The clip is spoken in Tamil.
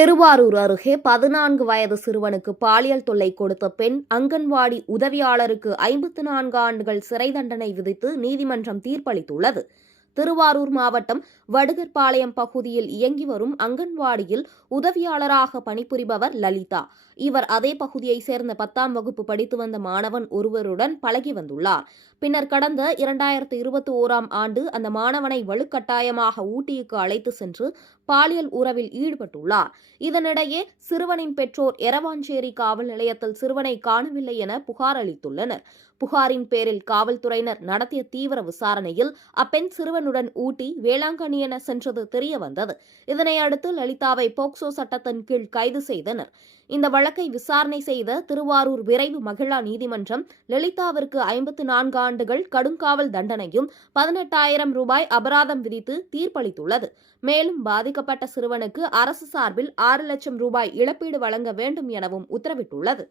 திருவாரூர் அருகே 14 வயது சிறுவனுக்கு பாலியல் தொல்லை கொடுத்த பெண் அங்கன்வாடி உதவியாளருக்கு 54 ஆண்டுகள் சிறை தண்டனை விதித்து நீதிமன்றம் தீர்ப்பளித்துள்ளது. திருவாரூர் மாவட்டம் வடுகர்பாளையம் பகுதியில் இயங்கி வரும் அங்கன்வாடியில் உதவியாளராக பணிபுரிபவர் லலிதா. இவர் அதே பகுதியைச் சேர்ந்த 10ஆம் வகுப்பு படித்து வந்த மாணவன் ஒருவருடன் பழகி வந்துள்ளார். பின்னர் கடந்த 2021ஆம் ஆண்டு அந்த மாணவனை வலுக்கட்டாயமாக ஊட்டிக்கு அழைத்து சென்று பாலியல் உறவில் ஈடுபட்டுள்ளார். இதனிடையே சிறுவனின் பெற்றோர் எரவாஞ்சேரி காவல் நிலையத்தில் சிறுவனை காணவில்லை என புகார் அளித்துள்ளனர். புகாரின் பேரில் காவல்துறையினர் நடத்திய தீவிர விசாரணையில் அப்பெண் சிறுவனுடன் ஊட்டி வேளாங்கண்ணி என சென்றது தெரியவந்தது. இதனையடுத்து லலிதாவை போக்சோ சட்டத்தின் கீழ் கைது செய்தனர். இந்த வழக்கை விசாரணை செய்த திருவாரூர் விரைவு மகிழா நீதிமன்றம் லலிதாவிற்கு 54 ஆண்டுகள் கடுங்காவல் தண்டனையும் 18,000 ரூபாய் அபராதம் விதித்து தீர்ப்பளித்துள்ளது. மேலும் பாதிக்கப்பட்ட சிறுவனுக்கு அரசு சார்பில் 6 லட்சம் ரூபாய் இழப்பீடு வழங்க வேண்டும் எனவும் உத்தரவிட்டுள்ளது.